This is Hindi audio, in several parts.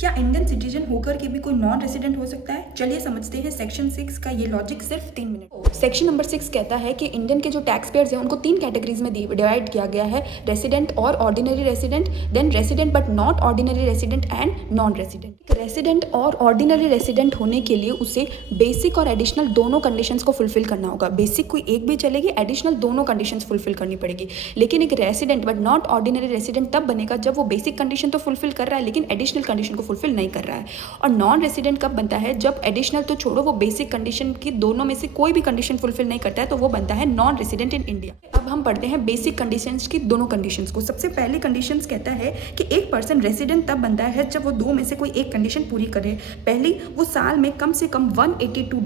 क्या इंडियन सिटीजन होकर के भी कोई नॉन रेसिडेंट हो सकता है? चलिए समझते हैं सेक्शन 6 का ये लॉजिक सिर्फ 3 मिनट। सेक्शन नंबर 6 कहता है कि इंडियन के जो टैक्स पेयर्स हैं उनको 3 कैटेगरीज में डिवाइड किया गया है, रेसिडेंट और ordinary resident, then resident but not ordinary resident and non resident. Resident और ऑर्डिनरी रेसिडेंट होने के लिए उसे बेसिक और एडिशनल दोनों कंडीशंस को फुलफिल करना होगा। बेसिक कोई एक भी चलेगी, एडिशनल दोनों कंडीशंस फुलफिल करनी पड़ेगी। लेकिन एक resident but not ordinary resident तब बनेगा जब वो बेसिक कंडीशन तो फुलफिल कर रहा है लेकिन एडिशनल कंडीशन को फुलफिल नहीं कर रहा है। और नॉन रेसिडेंट कब बनता है? जब एडिशनल तो छोड़ो, वो बेसिक कंडीशन की दोनों में से कोई भी कंडीशन फुलफिल नहीं करता है, तो वो बनता है नॉन रेसिडेंट इन इंडिया। अब हम पढ़ते हैं बेसिक कंडीशंस की दोनों कंडीशंस को। सबसे पहले कंडीशंस कहता है कि एक पर्सन रेसिडेंट तब बनता है जब वो दो में से कोई एक कंडीशन पूरी करे। पहली, वो साल में कम से कम 182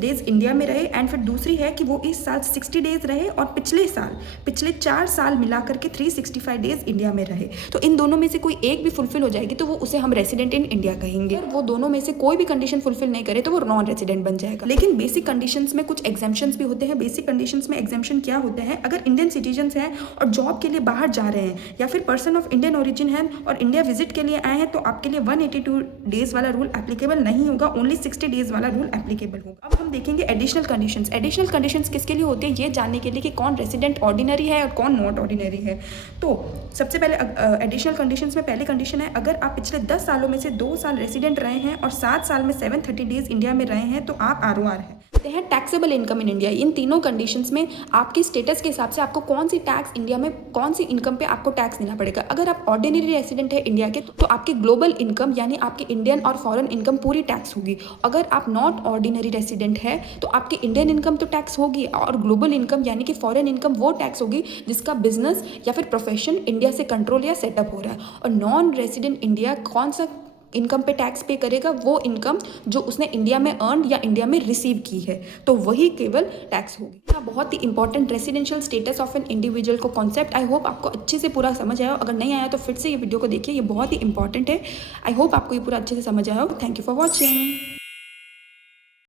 डेज इंडिया में रहे, एंड फिर दूसरी है कि वो इस साल 60 डेज रहे और पिछले 4 साल मिलाकर के 365 डेज इंडिया में रहे। तो इन दोनों में से कोई एक भी फुलफिल हो जाएगी तो वो उसे हम रेसिडेंट इन इंडिया कहेंगे। और वो दोनों में से कोई भी कंडीशन फुलफिल नहीं करे तो वो नॉन रेसिडेंट बन जाएगा। लेकिन बेसिक कंडीशंस में कुछ एग्जाम्पशंस भी होते हैं। बेसिक कंडीशंस में एग्जाम्पशन क्या होते हैं? अगर इंडियन सिटीजन्स हैं और जॉब के लिए बाहर जा रहे हैं, या फिर पर्सन ऑफ इंडियन ओरिजिन है और इंडिया विजिट के लिए आए हैं, तो आपके लिए 182 डेज वाला रूल एप्लीकेबल नहीं होगा, ओनली 60 डेज वाला रूल एप्लीकेबल होगा। अब हम देखेंगे एडिशनल कंडीशंस। एडिशनल कंडीशंस किसके लिए होते हैं? ये जानने के लिए कि कौन रेसिडेंट ऑर्डिनरी है और कौन नॉट ऑर्डिनरी है। तो सबसे पहले एडिशनल कंडीशंस में पहली कंडीशन है, अगर आप पिछले 10 सालों में से 2 साल रेसिडेंट रहे हैं और 7 साल में 730 डेज इंडिया में रहे हैं, तो आप ROR हैं। हैं टैक्सेबल इनकम इन इंडिया। इन तीनों कंडीशंस में आपके स्टेटस के हिसाब से आपको कौन सी टैक्स इंडिया में, कौन सी इनकम पे आपको टैक्स देना पड़ेगा। अगर आप ऑर्डिनरी रेसिडेंट है इंडिया के, तो आपकी ग्लोबल इनकम यानी आपकी इंडियन और फॉरेन इनकम पूरी टैक्स होगी। अगर आप नॉट ऑर्डिनरी रेसिडेंट है तो आपकी इंडियन इनकम तो टैक्स होगी, और ग्लोबल इनकम यानी कि फॉरेन इनकम वो टैक्स होगी जिसका बिजनेस या फिर प्रोफेशन इंडिया से कंट्रोल या सेटअप हो रहा है। और नॉन रेसिडेंट इंडिया कौन सा इनकम पे टैक्स पे करेगा? वो इनकम जो उसने इंडिया में अर्न या इंडिया में रिसीव की है, तो वही केवल टैक्स होगी। बहुत ही important residential status of an individual को कॉन्सेप्ट। आई होप आपको अच्छे से पूरा समझ आया हो। अगर नहीं आया तो फिर से ये वीडियो को देखिए, ये बहुत ही इंपॉर्टेंट है। आई होप आपको ये पूरा अच्छे से समझ आया हो। Thank you for watching.